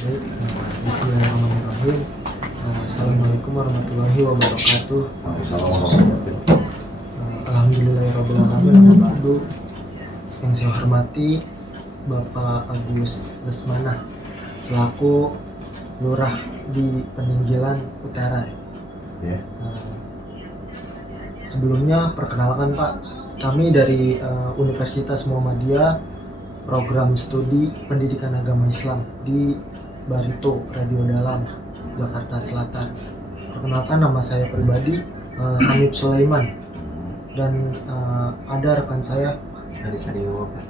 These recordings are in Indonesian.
Baik, bismillahirrahmanirrahim. Assalamualaikum warahmatullahi wabarakatuh. Alhamdulillahirrahmanirrahim. Amma ba'du. Yang saya hormati Bapak Agus Lesmana selaku Lurah di Peninggilan Utara. Ya. Sebelumnya perkenalkan Pak, kami dari Universitas Muhammadiyah, program studi pendidikan agama Islam di Barito Radio Dalam, Jakarta Selatan. Perkenalkan, nama saya pribadi Hanif Sulaiman, dan ada rekan saya Haris Adewo, Pak.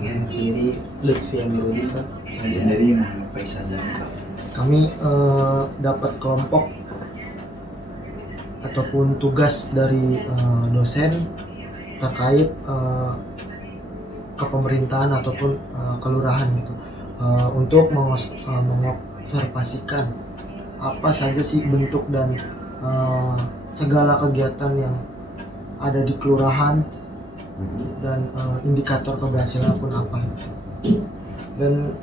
Saya sendiri Lutfi Amirudi, Pak. Saya sendiri Muhammad Faisal Zani, Pak. kami dapat kelompok ataupun tugas dari dosen terkait kepemerintahan ataupun kelurahan gitu, untuk mengobservasikan apa saja sih bentuk dan segala kegiatan yang ada di kelurahan, dan indikator keberhasilan pun apa gitu. Dan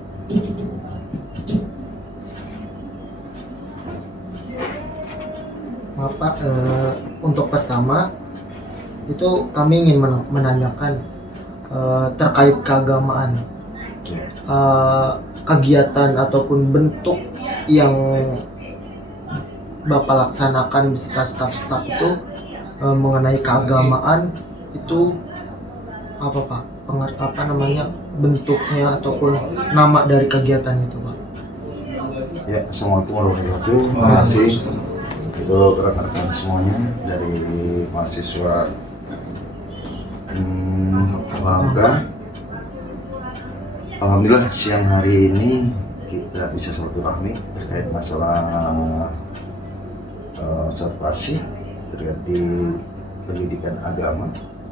untuk pertama itu kami ingin menanyakan terkait keagamaan, kegiatan ataupun bentuk yang Bapak laksanakan beserta staf-staf itu mengenai keagamaan itu apa Pak? Bentuknya ataupun nama dari kegiatan itu Pak? Ya, assalamualaikum warahmatullahi wabarakatuh. Terima kasih untuk rekan-rekan semuanya dari mahasiswa Bangka. Alhamdulillah siang hari ini kita bisa silaturahmi terkait masalah observasi terkait di pendidikan agama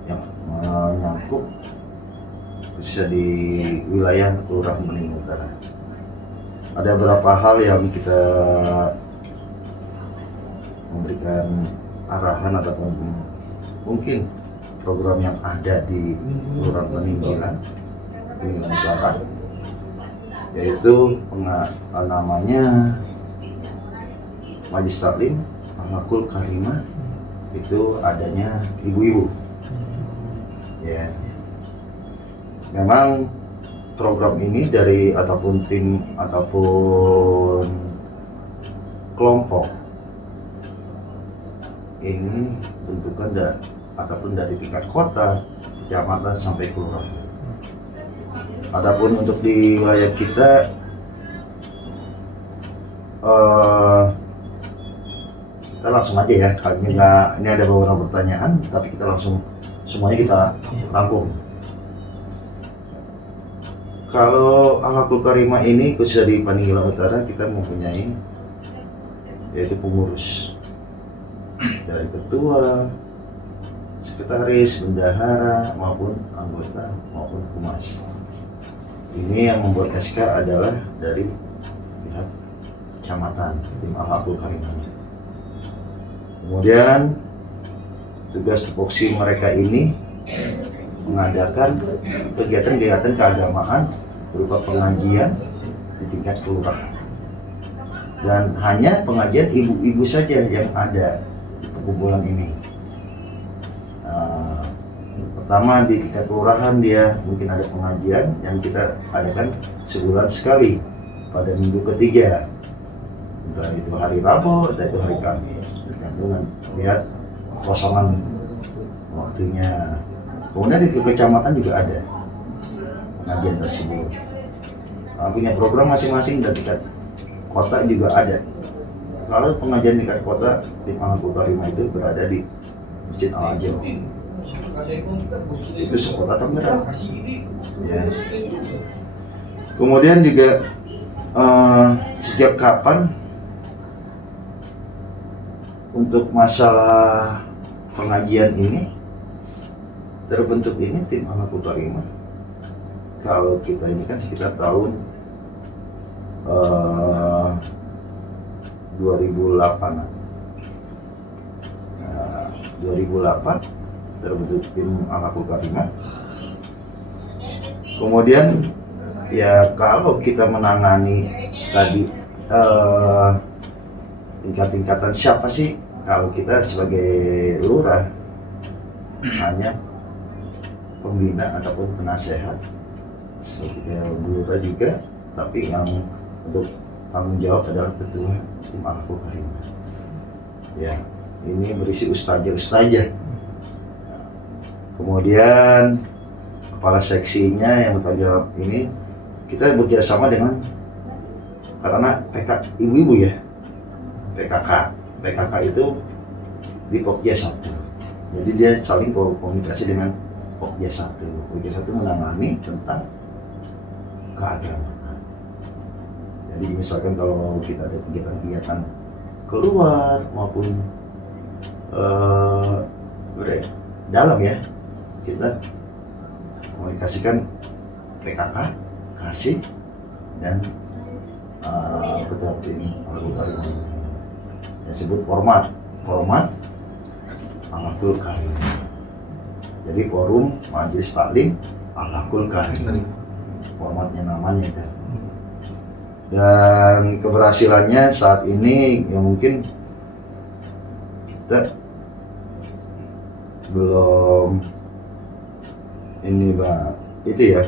yang menyangkut khususnya di wilayah Kelurahan Peninggilan Utara. Ada beberapa hal yang kita memberikan arahan ataupun mungkin program yang ada di Kelurahan Peninggilan Utara, yaitu namanya Majelis Taklim Akhlakul Karimah. Itu adanya ibu-ibu ya. Memang program ini dari ataupun tim ataupun kelompok ini bentukan ataupun dari tingkat kota, kecamatan sampai kelurahan. Adapun untuk di wilayah kita kita langsung aja ya, kayaknya ini ada beberapa pertanyaan, tapi kita langsung semuanya kita rangkum. Kalau Akhlakul Karimah ini khususnya di Peninggilan Utara kita mempunyai yaitu pengurus dari ketua, sekretaris, bendahara maupun anggota maupun humas. Ini yang membuat SK adalah dari pihak kecamatan, tim Akhlakul Karimahnya. Kemudian tugas tupoksi mereka ini mengadakan kegiatan-kegiatan keagamaan berupa pengajian di tingkat kelurahan, dan hanya pengajian ibu-ibu saja yang ada di perkumpulan ini. Pertama di tingkat kelurahan dia mungkin ada pengajian yang kita adakan sebulan sekali pada minggu ketiga, entah itu hari Rabu, entah itu hari Kamis, tergantung lihat kekosongan waktunya. Kemudian di kecamatan juga ada pengajian tersebut. Punya program masing-masing, dan tingkat kota juga ada. Kalau pengajian tingkat kota, tim Akhlakul Karimah itu berada di Masjid Al-Ajab. Itu sekota Tangerang. Ya. Kemudian juga sejak kapan untuk masalah pengajian ini terbentuk ini tim Akhlakul Karimah? Kalau kita ini kan sekitar tahun 2008. 2008 terbentuk tim Akhlakul Karimah. Kemudian Ya kalau kita menangani tadi tingkat-tingkatan siapa sih, kalau kita sebagai lurah hanya pembina ataupun penasehat seperti kayak Bu Lurah juga, tapi yang untuk tanggung jawab adalah ketua tim akhlakul karimah. Ya, ini berisi ustazah. Kemudian kepala seksinya yang bertanggung jawab ini kita bekerjasama dengan, karena PK ibu-ibu ya, PKK itu di Pokja 1. Jadi dia saling komunikasi dengan Pokja 1. Pokja 1 menangani tentang keagamaan. Jadi misalkan kalau kita ada kegiatan-kegiatan keluar maupun dalam ya, kita komunikasikan PKK, kasih, dan ketua tim akhlakul karimah yang disebut format akhlakul karimah. Jadi forum majelis taklim akhlakul karimah, formatnya namanya itu. Dan keberhasilannya saat ini ya mungkin kita belum ini Mbak itu ya,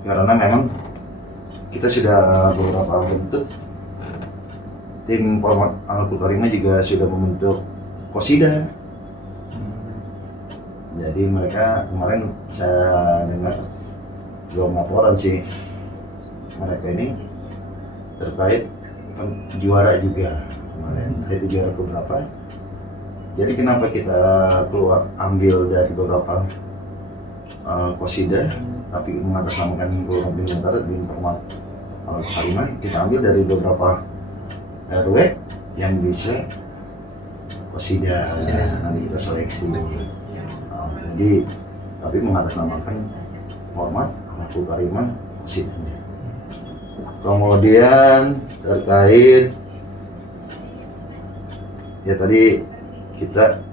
karena memang kita sudah beberapa bentuk tim format akhlakul karimah, juga sudah membentuk Qosidah. Jadi mereka kemarin saya dengar belum laporan sih, mereka ini terkait juara juga kemarin, itu juara keberapa. Jadi kenapa kita keluar ambil dari beberapa Qosidah tapi mengatasnamakan Kelurahan Blimbing Utara di format akhlakul karimah, kita ambil dari beberapa RW yang bisa Qosidah. Nanti kita seleksi. Jadi tapi mengatasnamakan format akhlakul karimah Qosidahnya. Kemudian terkait ya tadi kita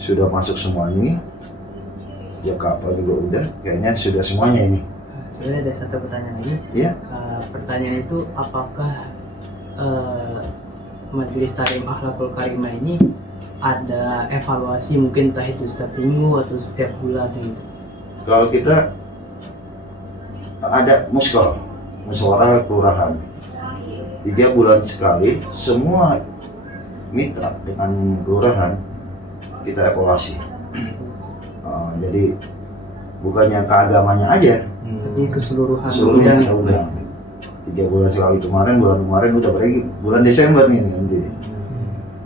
sudah masuk semuanya nih, ya kapal juga udah, kayaknya sudah semuanya ini. Sebenarnya ada satu pertanyaan lagi. Iya. Pertanyaan itu, apakah majelis taklim akhlakul karimah ini ada evaluasi, mungkin entah itu setiap minggu atau setiap bulan gitu? Kalau kita ada musyawarah kelurahan 3 bulan sekali, semua mitra dengan kelurahan kita evaluasi. Jadi bukannya keagamannya aja, tapi keseluruhan seluruhnya bidang kita undang. 3 bulan sekali, bulan kemarin udah berarti bulan Desember nih nanti.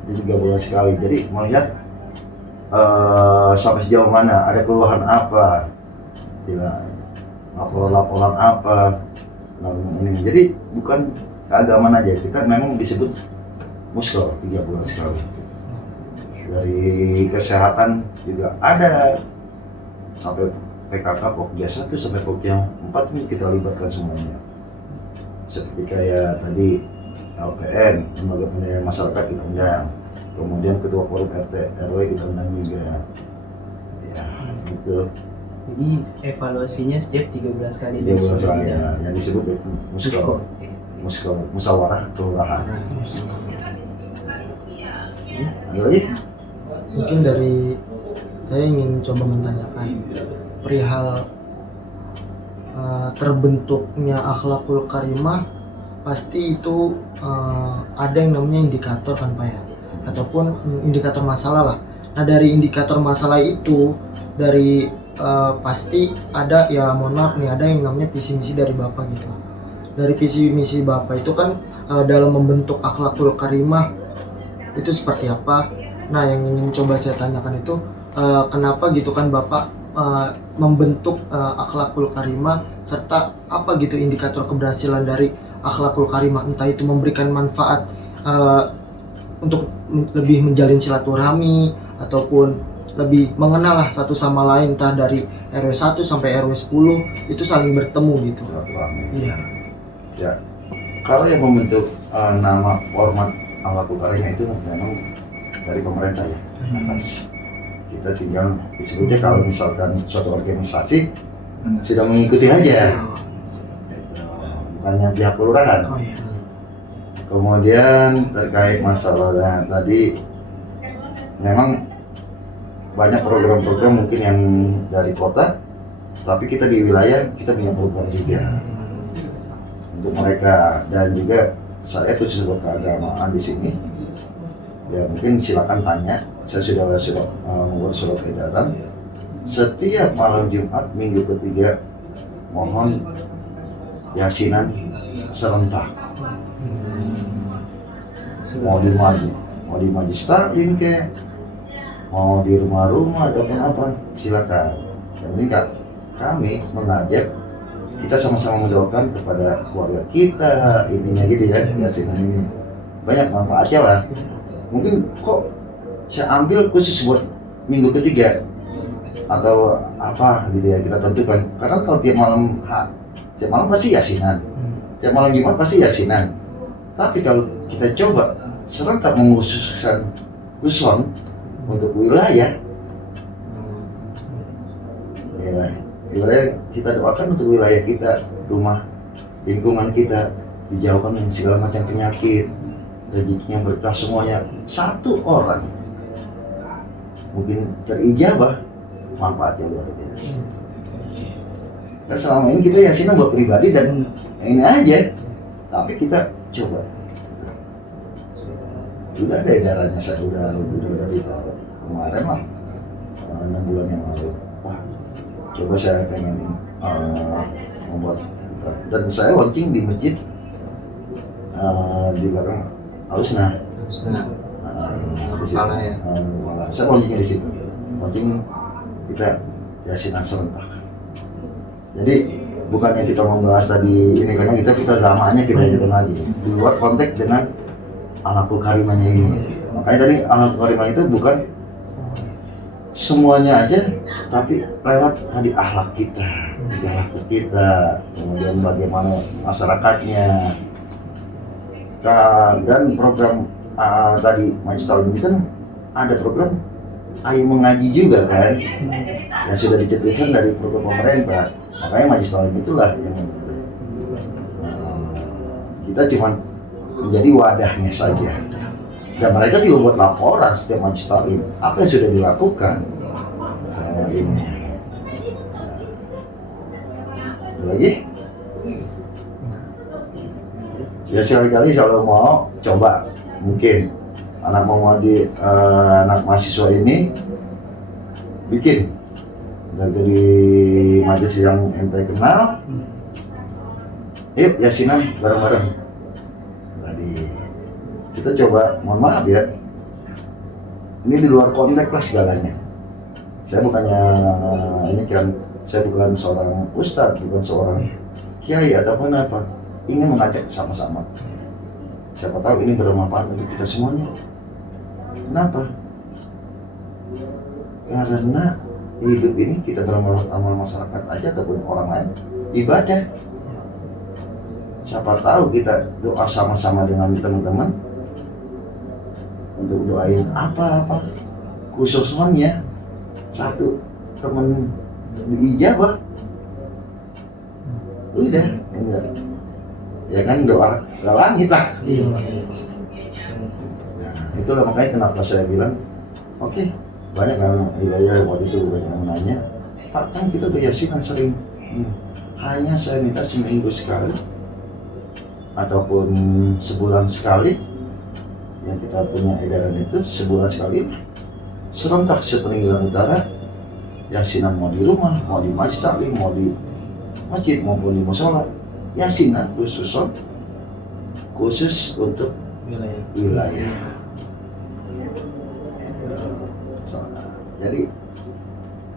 Jadi 3 bulan sekali. Jadi melihat sampai sejauh mana, ada keluhan apa, tidak laporan apa, ini. Jadi bukan keagamaan aja, kita memang disebut muskol 3 bulan sekali. Dari kesehatan juga ada, sampai PKK Pokja 1 sampai Pokja 4 ini kita libatkan semuanya. Seperti kayak tadi LPM, lembaga penilaian masyarakat kita undang, kemudian ketua forum RT RW kita undang juga. Ya itu. Jadi evaluasinya setiap 3 bulan sekali. 3 bulan sekali ya, yang disebut muskol, musyawarah kelurahan. Ada lagi? Mungkin dari saya ingin coba menanyakan perihal terbentuknya akhlakul karimah, pasti itu ada yang namanya indikator kan Pak ya, ataupun indikator masalah lah. Nah dari indikator masalah itu, dari pasti ada, ya mohon maaf nih, ada yang namanya visi misi dari Bapak gitu. Dari visi misi Bapak itu kan dalam membentuk akhlakul karimah itu seperti apa. Nah yang ingin coba saya tanyakan itu kenapa gitu kan Bapak membentuk akhlakul karimah, serta apa gitu indikator keberhasilan dari akhlakul karimah, entah itu memberikan manfaat untuk lebih menjalin silaturahmi ataupun lebih mengenal lah satu sama lain, entah dari RW 1 sampai RW 10 itu saling bertemu gitu. Silaturahmi. Iya. Ya, kalau yang membentuk nama format akhlakul karimah itu memang dari pemerintah ya, atas. Kita tinggal disebutnya kalau misalkan suatu organisasi sudah mengikuti aja. tanya pihak kelurahan. Oh iya. Kemudian terkait masalahnya tadi, memang banyak program-program mungkin yang dari kota, tapi kita di wilayah kita punya program juga untuk mereka. Dan juga saya khusus buat keagamaan di sini, ya mungkin silakan tanya. Saya sudah membuat surat edaran setiap malam Jumat minggu ketiga mohon yasinan serentak. Mau di majlis taklim ke, mau di rumah-rumah ataupun apa, silakan. Yang penting kami mengajak kita sama-sama mendoakan kepada keluarga kita, intinya gitu ya, yasinan ini banyak manfaatnya lah. Mungkin kok saya ambil khusus buat minggu ketiga atau apa gitu ya, kita tentukan. Karena kalau tiap malam pasti yasinan, tiap malam Jumat pasti yasinan. Tapi kalau kita coba serentak mengkhususkan kuson untuk wilayah, wilayah kita doakan untuk wilayah kita, rumah, lingkungan kita dijauhkan dari segala macam penyakit, rezekinya berkah semuanya. Satu orang mungkin terijabah, manfaatnya luar biasa. Kan selama ini kita yasinan buat pribadi dan ini aja, tapi kita coba. Sudah ada edarannya, saya udah dari kemarin lah, 6 bulan yang lalu. Wah, coba saya pengen ini membuat kita. Dan saya launching di masjid di belakang Alusna. Di situ. Ya. Saya launchingnya di situ. Launching kita yasinan serentak. Jadi bukannya kita membahas tadi ini, karena kita agamanya kita ajarkan lagi di luar konteks dengan Akhlakul Karimahnya ini. Makanya tadi Akhlakul Karimah itu bukan semuanya aja, tapi lewat tadi akhlak kita, kemudian bagaimana masyarakatnya. Dan program tadi Majlis Taklim ini kan ada program Ayo Mengaji juga kan, yang sudah dicetuskan dari program pemerintah. Makanya Majlis Taklim itulah yang membentuk. Kita cuma menjadi wadahnya saja. Dan mereka juga buat laporan setiap Majlis Taklim apa yang sudah dilakukan selama ini. Ada lagi? Ya sekali-kali kalau mau coba, mungkin anak mahasiswa ini bikin dari majelis yang ente kenal, yuk yasinan bareng-bareng. Tadi kita coba, mohon maaf ya, ini di luar konteks lah segalanya. Saya bukannya ini kan, saya bukan seorang ustadz, bukan seorang kiai ataupun apa, ingin mengajak sama-sama. Siapa tahu ini bermanfaat untuk kita semuanya. Kenapa? Karena hidup ini kita beramal masyarakat aja ataupun orang lain ibadah. Siapa tahu kita doa sama-sama dengan teman-teman untuk doain apa-apa, khususnya satu teman diijabah, udah enggak ya kan, doa ke langit lah. Nah, itulah makanya kenapa saya bilang oke, banyak kan ibadah waktu itu banyak yang nanya, Pak kan kita udah yasinan sering, hanya saya minta seminggu sekali ataupun sebulan sekali, yang kita punya edaran itu sebulan sekali serentak sepeninggalan utara yasinan, mau di rumah, mau di majlis taklim, mau di masjid maupun di musola, yasinan khusus untuk wilayah. Jadi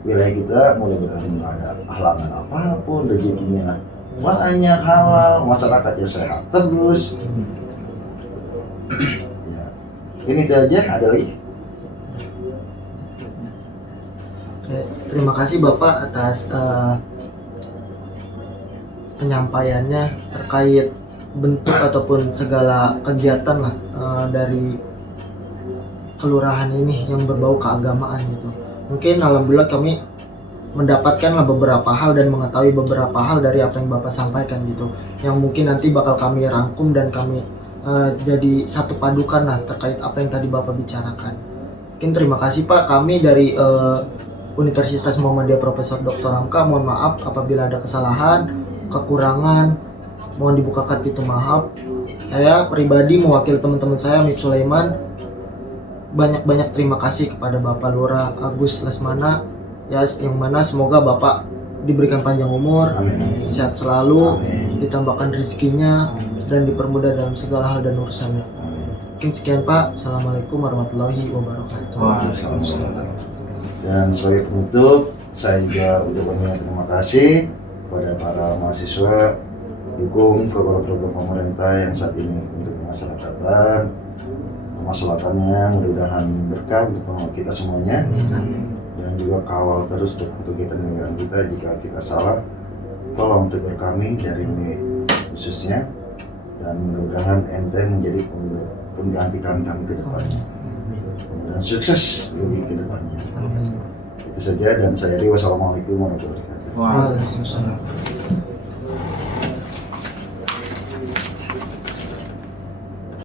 wilayah kita mudah-mudahan ada halangan apapun, rezekinya banyak, halal, masyarakatnya sehat terus. Ya, ini saja. Ada lagi? Oke, terima kasih Bapak atas penyampaiannya terkait bentuk ataupun segala kegiatan lah dari kelurahan ini yang berbau keagamaan gitu. Mungkin alhamdulillah kami mendapatkanlah beberapa hal dan mengetahui beberapa hal dari apa yang Bapak sampaikan gitu, yang mungkin nanti bakal kami rangkum dan kami jadi satu padukan lah terkait apa yang tadi Bapak bicarakan. Mungkin terima kasih Pak, kami dari Universitas Muhammadiyah Profesor Dr. Hamka mohon maaf apabila ada kesalahan, kekurangan, mohon dibukakan pintu maaf. Saya pribadi mewakili teman-teman saya Mip Sulaiman banyak-banyak terima kasih kepada Bapak Lurah Agus Lesmana ya, yang mana semoga Bapak diberikan panjang umur, Amin. sehat selalu, Amin. ditambahkan rezekinya dan dipermudah dalam segala hal dan urusannya. Amin. Mungkin sekian Pak. Assalamualaikum warahmatullahi wabarakatuh. Waalaikumsalam. Dan sebagai penutup, saya juga ucapkan banyak terima kasih kepada para mahasiswa dukung program-program pemerintah yang saat ini untuk kemasyarakatan. Kemaslahatannya mudah-mudahan berkah untuk kita semuanya. Dan juga kawal terus untuk kegiatan kita. Jika kita salah, tolong tegur kami dari ini khususnya, dan mudah-mudahan ente menjadi pengganti kami ke depannya, dan sukses lebih ke depannya. Itu saja, dan saya Ri. Wassalamualaikum warahmatullahi wabarakatuh. Waalaikumsalam.